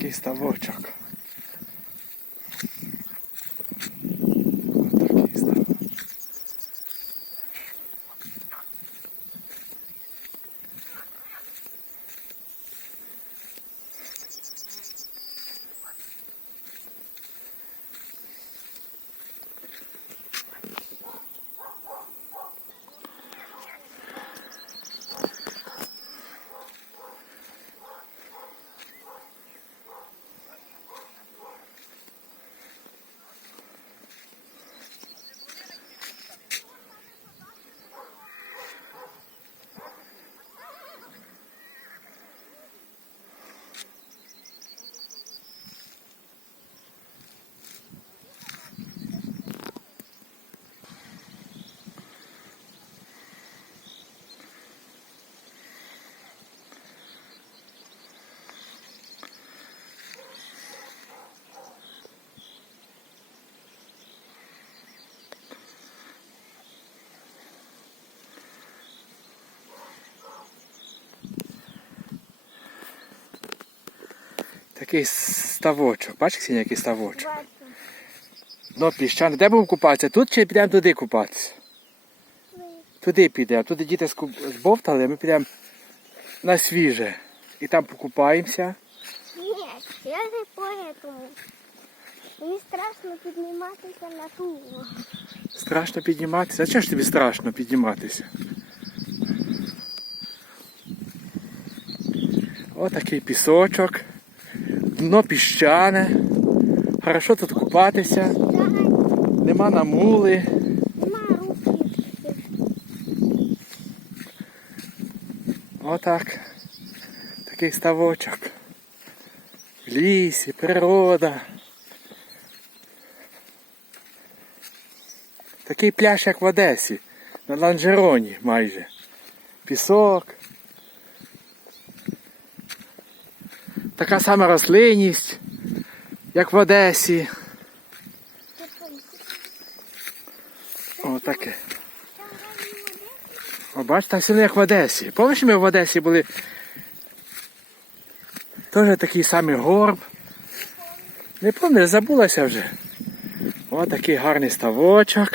такий ставочок. Такий ставочок. Бачиш, Ксенія, який ставочок? Дно піщане. Де будемо купатися? Тут чи підемо туди купатися? Туди підемо. Туди діти збовтали, ми підемо на свіже. І там покупаємося. Ні, я не поэтому. Мені страшно підніматися на ту. Страшно підніматися. А чого ж тобі страшно підніматися? Отакий пісочок. Дно піщане. Хорошо тут купатися. Нема намули. Отак. Такий ставочок. В лісі, природа. Такий пляж, як в Одесі. На Ланжероні майже. Пісок. Така сама рослинність, як в Одесі. Отаке. О, бач, там сильно як в Одесі. Пам'ятаєш, ми в Одесі були? Теж такий самий горб. Не пам'ятаю, забулася вже. О, такий гарний ставочок.